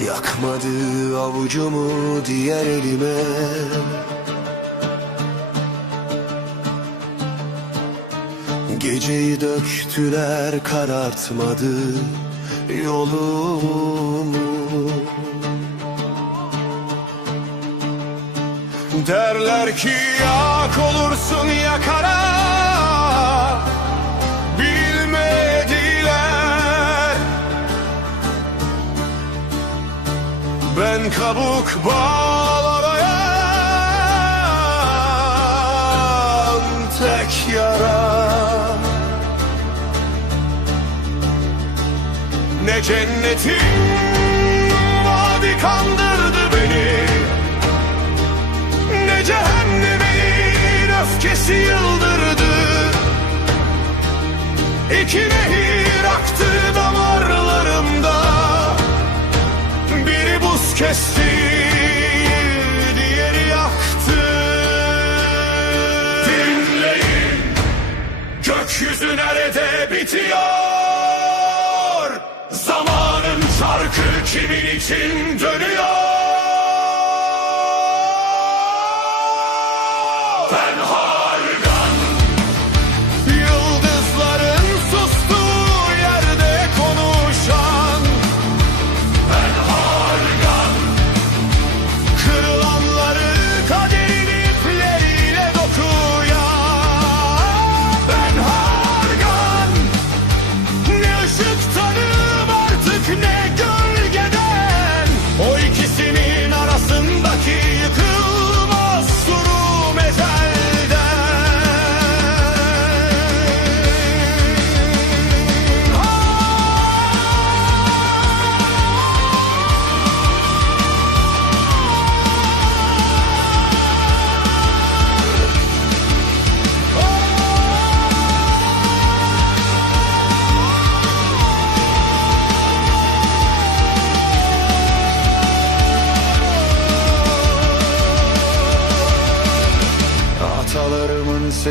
Bırakmadı avucumu diğer elime. Geceyi döktüler karartmadı yolumu. Derler ki yak olursun yakara Kabuk bağlamayan tek yara. Ne cennetin vadi kandırdı beni Ne cehennemin öfkesi yıldırdı. İki nehir aktı damarlarımda kesti Diğeri yaktı. Dinleyin Gökyüzü nerede bitiyor? Zamanın çarkı kimin için dönüyor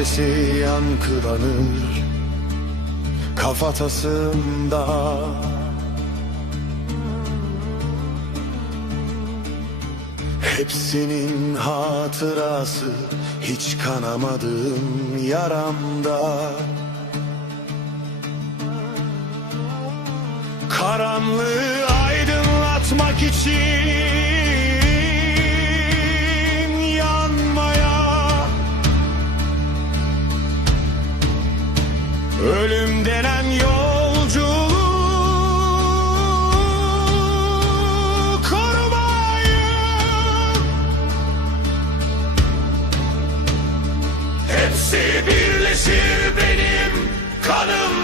sesi yankılanır Kafatasımda Hepsinin hatırası Hiç kanamadığım yaramda. Karanlığı aydınlatmak için esir benim kanım.